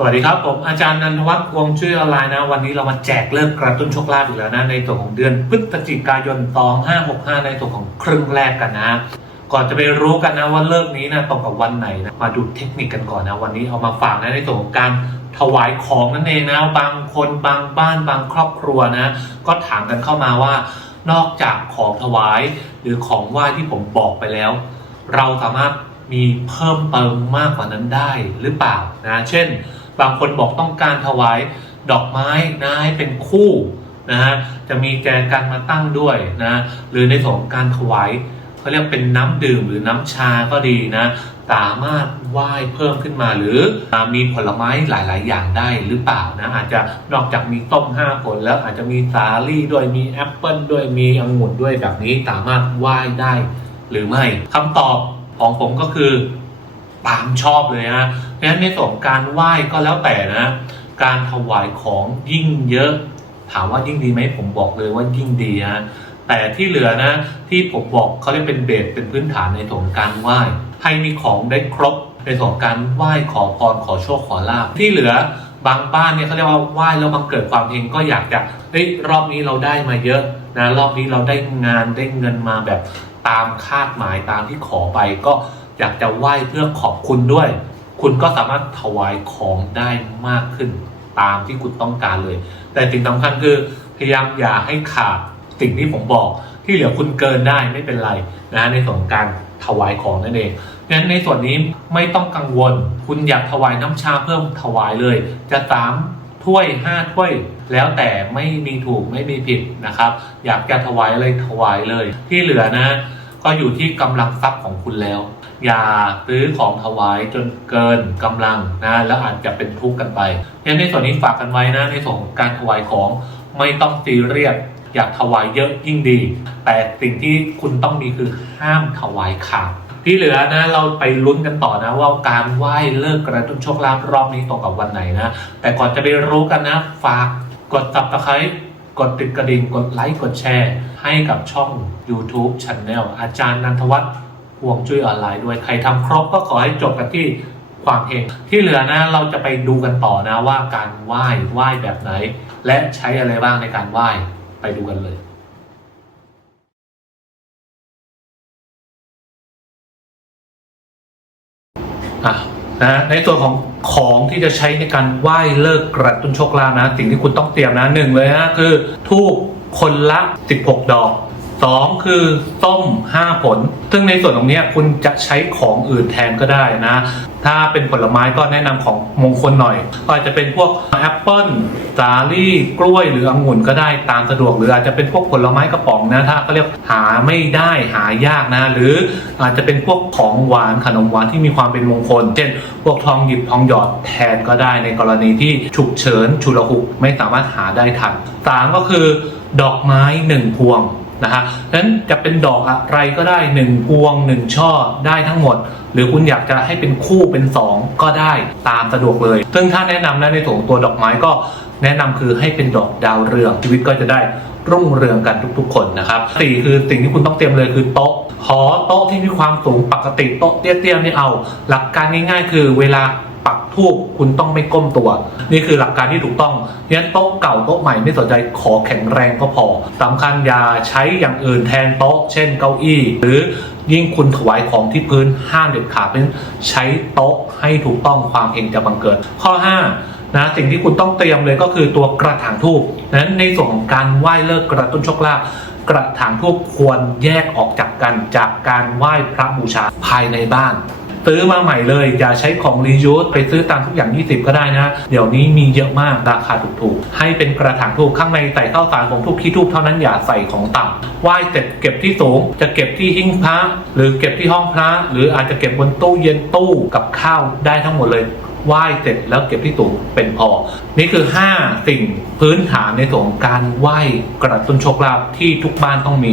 สวัสดีครับ ผมอาจารย์นันทวัฒน์วงชื่อออนไลน์นะ วันนี้เรามาแจกเลิกกระตุ้นโชคลาภอีกแล้วนะ ในตัวของเดือนพฤศจิกายน2565 ในตัวของครึ่งแรกกันนะ ก่อนจะไปรู้กันนะว่าเลิกนี้นะตรงกับวันไหนนะมาดูเทคนิคกันก่อนนะ วันนี้เอามาฝากนะในตัวของการถวายของนั่นเองนะ บางคนบางบ้านบางครอบครัวนะ ก็ถามกันเข้ามาว่านอกจากของถวายหรือของไหว้ที่ผมบอกไปแล้ว เราสามารถมีเพิ่มเติมมากกว่านั้นได้หรือเปล่านะ เช่น บางคนบอกต้องการถวายดอกไม้นะให้เป็นคู่นะฮะจะมีแจกันมาตั้งด้วยนะหรือในส่วนของการถวายเขาเรียกเป็นน้ำดื่มหรือน้ำชาก็ดีนะ สามารถไหว้เพิ่มขึ้นมา หรือมีผลไม้หลาย ๆ อย่างได้หรือเปล่านะอาจจะนอกจากมีต้มห้าผลแล้วอาจจะมีสาลี่ด้วยมีแอปเปิลด้วยมีองุ่นด้วยแบบนี้สามารถไหว้ได้หรือไม่คำตอบของผมก็คือตามชอบเลยนะ เพราะฉะนั้นในส่วนการไหว้ก็แล้วแต่นะ การถวายของยิ่งเยอะ ถามว่ายิ่งดีไหมผมบอกเลยว่ายิ่งดีนะแต่ที่เหลือนะที่ผมบอกเขาเรียกเป็นเบสเป็นพื้นฐานในส่วนของการไหว้ให้มีของได้ครบในส่วนของการไหว้ขอพรขอโชคขอลาภที่เหลือบางบ้านเนี่ยเขาเรียกว่าไหว้แล้วบังเกิดความเฮงก็อยากจะเฮ้ยรอบนี้เราได้มาเยอะนะรอบนี้เราได้งานได้เงินมาแบบตามคาดหมายตามที่ขอไปก็อยากจะไหว้เพื่อขอบคุณด้วย คุณก็สามารถถวายของได้มากขึ้นตามที่คุณต้องการเลย แต่สิ่งสำคัญคือพยายามอย่าให้ขาดสิ่งที่ผมบอกที่เหลือคุณเกินได้ไม่เป็นไรนะในส่วนของการถวายของนั่นเองงั้นในส่วนนี้ไม่ต้องกังวล คุณอยากถวายน้ำชาเพิ่มถวายเลย จะสามถ้วยห้าถ้วย แล้วแต่ไม่มีถูกไม่มีผิดนะครับ อยากจะถวายอะไรถวายเลย ที่เหลือนะ ก็อยู่ที่กำลังทรัพย์ของคุณแล้ว อย่าซื้อของถวายจนเกินกำลังนะแล้วอาจจะเป็นทุกข์กันไปงั้นในส่วนนี้ฝากกันไว้นะในส่วนของการถวายของไม่ต้องซีเรียสอยากถวายเยอะยิ่งดี แต่สิ่งที่คุณต้องมีคือห้ามถวายขาดที่เหลือนะเราไปลุ้นกันต่อนะว่าการไหว้เลิกกระตุ้นโชคลาภรอบนี้ตรงกับวันไหนนะ แต่ก่อนจะไปรู้กันนะ ฝากกด subscribe กดติดกระดิ่งกดไลค์กดแชร์ ให้กับช่อง YouTube Channel อาจารย์นันทวัฒน์ห่วงจุ้ยออนไลน์ด้วยใครทำครบก็ขอให้จบกันที่ความเฮงที่เหลือนะเราจะไปดูกันต่อนะว่าการไหว้ไหว้แบบไหน และใช้อะไรบ้างในการไหว้ไปดูกันเลยอะ นะในส่วนของของที่จะใช้ในการไหว้เลิกกระตุ้นโชคลาภนะ สิ่งที่คุณต้องเตรียมนะหนึ่งเลยนะคือทูบคนละ 16 ดอก สองคือส้ม 5 ผล ซึ่งในส่วนตรงนี้คุณจะใช้ของอื่นแทนก็ได้นะ ถ้าเป็นผลไม้ก็แนะนำของมงคลหน่อย ก็อาจจะเป็นพวกแอปเปิ้ลสาลี่กล้วยหรือองุ่นก็ได้ตามสะดวก หรืออาจจะเป็นพวกผลไม้กระป๋องนะ ถ้าเขาเรียกหาไม่ได้หายากนะ หรืออาจจะเป็นพวกของหวานขนมหวานที่มีความเป็นมงคล เช่น พวกทองหยิบทองหยอดแทนก็ได้ในกรณีที่ฉุกเฉิน ฉุลหุกไม่สามารถหาได้ทันสามก็คือ ดอกไม้หนึ่งพวง นะฮะนั้นจะเป็นดอกอะไรก็ได้หนึ่งพวงหนึ่งช่อได้ทั้งหมด หรือคุณอยากจะให้เป็นคู่เป็นสองก็ได้ตามสะดวกเลย ซึ่งถ้าแนะนำนะในส่วนของตัวดอกไม้ก็แนะนำคือให้เป็นดอกดาวเรืองชีวิตก็จะได้รุ่งเรืองกันทุกๆ คนนะครับสี่คือสิ่งที่คุณต้องเตรียมเลยคือโต๊ะขอโต๊ะที่มีความสูงปกติโต๊ะเตี้ยๆนี่เอา หลักการง่ายๆ คือเวลา ทูบคุณต้องไม่ก้มตัว นี่คือหลักการที่ถูกต้องงั้นโต๊ะเก่าโต๊ะใหม่ไม่สนใจขอแข็งแรงก็พอสำคัญอย่าใช้อย่างอื่นแทนโต๊ะ เช่นเก้าอี้ หรือยิ่งคุณถวายของที่พื้นห้ามเด็ดขาดเพราะฉะนั้นใช้โต๊ะให้ถูกต้องความเฮงจะบังเกิด ข้อ 5นะสิ่งที่คุณต้องเตรียมเลยก็คือตัวกระถางทูบนั้นในส่วนของการไหว้เลิกกระตุ้นโชคลาภกระถางทูบควรแยกออกจากกันจากการไหว้พระบูชาภายในบ้าน ซื้อมาใหม่เลย อย่าใช้ของรียูสไปซื้อตามทุกอย่าง 20 ก็ได้นะ เดี๋ยวนี้มีเยอะมากราคาถูกๆ ให้เป็นกระถางทูบข้างในใส่ข้าวสารของทุกขี้ทูบเท่านั้นอย่าใส่ของต่ำไหว้เสร็จเก็บที่สูง จะเก็บที่หิ้งพระหรือเก็บที่ห้องพระหรืออาจจะเก็บบนตู้เย็นตู้กับข้าวได้ทั้งหมดเลยไหว้เสร็จแล้วเก็บที่สูงเป็นพอ นี่คือ 5 สิ่งพื้นฐานในส่วนของการไหว้กระตุ้นโชคลาภที่ทุกบ้านต้องมี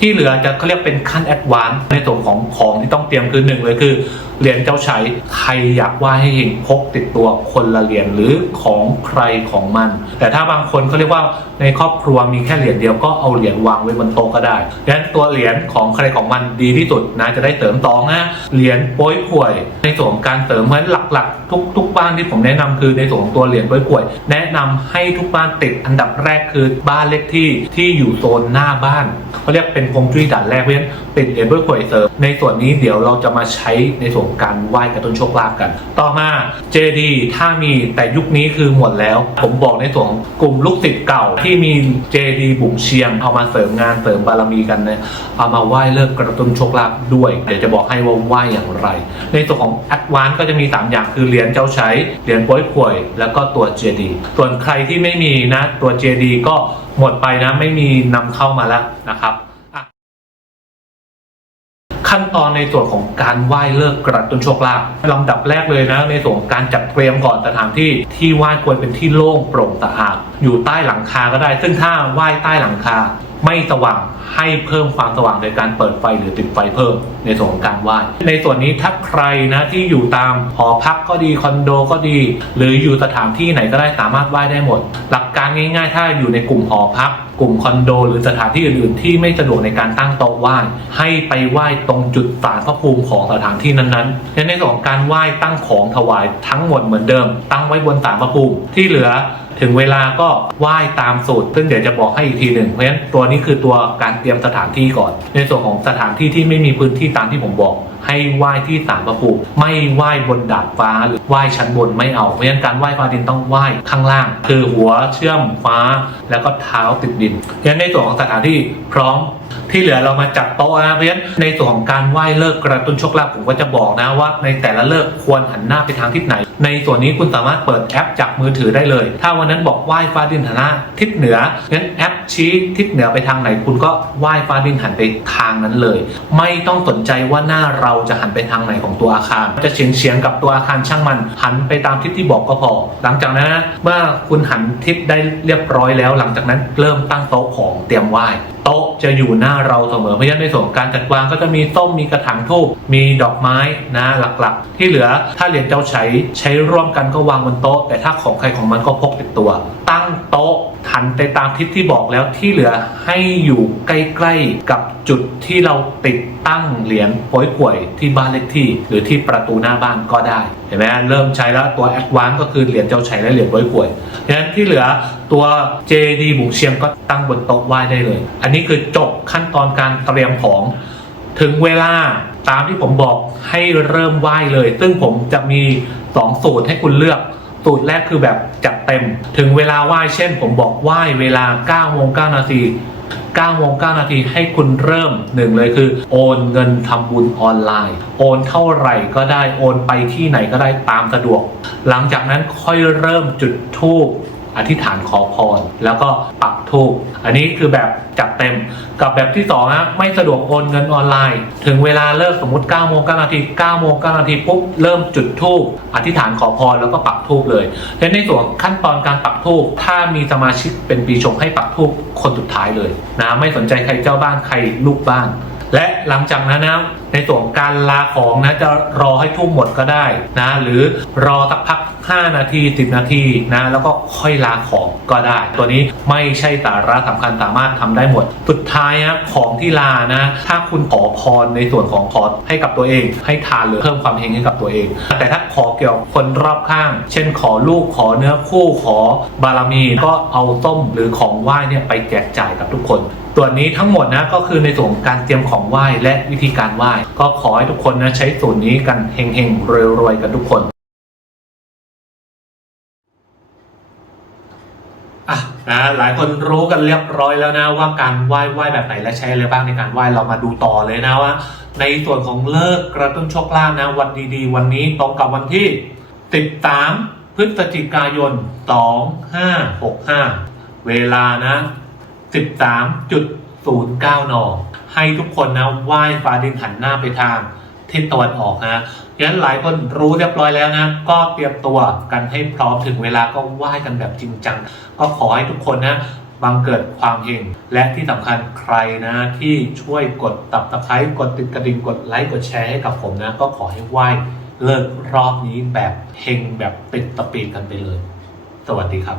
ที่เหลือจะเขาเรียกเป็นขั้นแอดวานซ์ในส่วนของของที่ต้องเตรียมคือหนึ่งเลยคือเหรียญเจ้าชัยใครอยากไหว่าให้เห็นพกติดตัวคนละเหรียญหรือของใครของมัน แต่ถ้าบางคนเขาเรียกว่าในครอบครัวมีแค่เหรียญเดียวก็เอาเหรียญวางไว้บนโต๊ะก็ได้ดังนั้นตัวเหรียญของใครของมันดีที่สุดนะจะได้เสริมตองนะเหรียญป้ยป่วย ในส่วนการเสริมเพราะฉะนั้นหลักๆ ทุกทุกบ้านที่ผมแนะนำคือในส่วนของตัวเหรียญป้ยป่วย แนะนำให้ทุกบ้านติดอันดับแรกคือบ้านเลขที่ที่อยู่โซนหน้าบ้านเขาเรียกเป็นพงจุ้ยด่านแรกเพราะฉะนั้นเหรียญโป้ยป่วยเสริมในส่วนนี้เดี๋ยวเราจะมาใช้ในส่วนของการไหว้กระตุ้นโชคลาภกัน ต่อมาเจดีถ้ามีแต่ยุคนี้คือหมดแล้ว ผมบอกในส่วนของกลุ่มลูกศิษย์เก่าที่มีเจดีบุ๋มเชียงเอามาเสริมงานเสริมบารมีกันเนี่ยเอามาไหว้เลิกกระตุ้นโชคลาภด้วย เดี๋ยวจะบอกให้ว่าไหว้อย่างไร ในส่วนของแอดวานก็จะมี 3 อย่างคือเหรียญเจ้าใช้เหรียญโป้ยป่วย แล้วก็ตัวเจดีส่วนใครที่ไม่มีนะตัวเจดีก็หมดไปนะไม่มีนำเข้ามาแล้วนะครับ ขั้นตอนในส่วนของการไหว้เลิกกระตุ้นโชคลาภลำดับแรกเลยนะ ในส่วนของการจัดเตรียมก่อนสถานที่ที่ไหว้ควรเป็นที่โล่งโปร่งสะอาดอยู่ใต้หลังคาก็ได้ ซึ่งถ้าไหว้ใต้หลังคาไม่สว่างให้เพิ่มความสว่างโดยการเปิดไฟหรือติดไฟเพิ่มในส่วนของการไหว้ในส่วนนี้ถ้าใครนะที่อยู่ตามหอพักก็ดีคอนโดก็ดี หรืออยู่สถานที่ไหนก็ได้สามารถไหว้ได้หมด หลักการง่าย ๆ ถ้าอยู่ในกลุ่มหอพัก กลุ่มคอนโด หรือสถานที่อื่นๆ ที่ไม่สะดวกในการตั้งโต๊ะไหว้ให้ไปไหว้ตรงจุดศาลพระภูมิของสถานที่นั้นๆในส่วนของการไหว้ตั้งของถวายทั้งหมดเหมือนเดิม ตั้งไว้บนศาลพระภูมิที่เหลือ ถึงเวลาก็ไหว้ตามสูตร ซึ่งเดี๋ยวจะบอกให้อีกทีหนึ่งเพราะฉะนั้นตัวนี้คือตัวการเตรียมสถานที่ก่อน ในส่วนของสถานที่ที่ไม่มีพื้นที่ตามที่ผมบอก ให้ไหว้ที่สามประภูมิไม่ไหว้บนดาดฟ้าหรือไหว้ชั้นบนไม่เอาเพราะฉะนั้นการไหว้ฟ้าดินต้องไหว้ข้างล่าง คือหัวเชื่อมฟ้า แล้วก็เท้าติดดินเพราะฉะนั้นในส่วนของสถานที่พร้อม ที่เหลือเรามาจัดโต๊ะนะเพราะฉะนั้นในส่วนของการไหว้เลิกกระตุ้นโชคลาภผมก็จะบอกนะว่า ในแต่ละเลิกควรหันหน้าไปทางทิศไหน ในส่วนนี้คุณสามารถเปิดแอปจากมือถือได้เลย ถ้าวันนั้นบอกไหว้ฟ้าดินหันหน้าทิศเหนืองั้นแอปชี้ทิศเหนือไปทางไหน คุณก็ไหว้ฟ้าดินหันไปทางนั้นเลย ไม่ต้องสนใจว่าหน้าเราจะหันไปทางไหนของตัวอาคาร จะเฉียงเฉียงๆกับตัวอาคารช่างมันหันไปตามทิศที่บอกก็พอ หลังจากนั้นเมื่อคุณหันทิศได้เรียบร้อยแล้ว หลังจากนั้นเริ่มตั้งโต๊ะของเตรียมไหว้โต๊ะจะอยู่หน้าเราเสมอเพราะฉะนั้นในส่วนของการจัดวางก็จะมีส้มมีกระถางทูบมีดอกไม้นะหลักๆ ที่เหลือถ้าเหรียญเจ้าใช้ใช้ร่วมกันก็วางบนโต๊ะ แต่ถ้าของใครของมันก็พกติดตัว ตั้งโต๊ะ หันไปตามทิศที่บอกแล้วที่เหลือให้อยู่ใกล้ๆกับจุดที่เราติดตั้งเหรียญป้ยป่วยที่บ้านเลขที่ หรือที่ประตูหน้าบ้านก็ได้เห็นไหมเริ่มใช้แล้วตัวแอดวานก็คือเหรียญเจ้าชัยและเหรียญป้ยป่วยดังนั้นที่เหลือตัว JD บุ๋งเชียงก็ตั้งบนโต๊ะไหว้ได้เลย อันนี้คือจบขั้นตอนการเตรียมของ ถึงเวลาตามที่ผมบอกให้เริ่มไหว้เลย ซึ่งผมจะมี 2 สูตรให้คุณเลือก สูตรแรกคือแบบจัดเต็ม ถึงเวลาไหว้เช่น ผมบอกไหว้เวลา9โมง9นาที9โมง9นาทีให้คุณเริ่มหนึ่งเลยคือ โอนเงินทำบุญออนไลน์ โอนเท่าไหร่ก็ได้โอนไปที่ไหนก็ได้ตามสะดวก หลังจากนั้นค่อยเริ่มจุดธูป อธิษฐานขอพร แล้วก็ปักทูปอันนี้คือแบบจัดเต็มกับแบบที่2นะไม่สะดวกโอนเงินออนไลน์ ถึงเวลาเลิกสมมติ9โมง9นาที9โมง9นาทีปุ๊บเริ่มจุดทูปอธิษฐานขอพรแล้วก็ปักทูปเลยและในส่วนขั้นตอนการปักทูปถ้ามีสมาชิกเป็นปีชงให้ปักทูปคนสุดท้ายเลยนะไม่สนใจใครเจ้าบ้านใครลูกบ้านและหลังจากนั้นนะ ในส่วนของการลาของนะจะรอให้ทุ่มหมดก็ได้นะหรือรอสักพัก 5 นาที 10 นาทีนะแล้วก็ค่อยลาของก็ได้ ตัวนี้ไม่ใช่สาระสำคัญสามารถทำได้หมด สุดท้ายนะของที่ลานะ ถ้าคุณขอพรในส่วนของขอให้กับตัวเอง ให้ทานหรือเพิ่มความเฮงให้กับตัวเอง แต่ถ้าขอเกี่ยวกับคนรอบข้าง เช่นขอลูกขอเนื้อคู่ขอบารมีก็เอาต้มหรือของไหว้เนี่ยไปแจกจ่ายกับทุกคนส่วนี้ทั้งหมดนะก็คือในส่วนการเตรียมของไหว้และวิธีการไหว้ก็ขอให้ทุกคนนะใช้สูตรนี้กันเฮงๆรวยๆกันทุกคนอะนะหลายคนรู้กันเรียบร้อยแล้วนะว่าการไหว้ไหว้แบบไหนและใช้อะไรบ้างในการไหว้เรามาดูต่อเลยนะว่า ในส่วนของเลิกกระตุ้นโชคลาภนะ วันดีๆ วันนี้ตรงกับวันที่ 13 พฤศจิกายน 2565 เวลานะ 13.00 09ตรกนให้ทุกคนนะไหว้ฟ้าดินหันหน้าไปทางทิศตะวันออกนะยันหลายคนรู้เรียบร้อยแล้วนะ ก็เตรียมตัวกันให้พร้อมถึงเวลาก็ไหว้กันแบบจริงจัง ก็ขอให้ทุกคนนะบังเกิดความเห็งและที่สำคัญใครนะที่ช่วยกดตับตะไคร้กดติดกระดิ่งกดไลค์กดแชร์ให้กับผมนะ ก็ขอให้ไหว้เลิกรอบนี้แบบเฮงแบบติดตะปีกันไปเลย สวัสดีครับ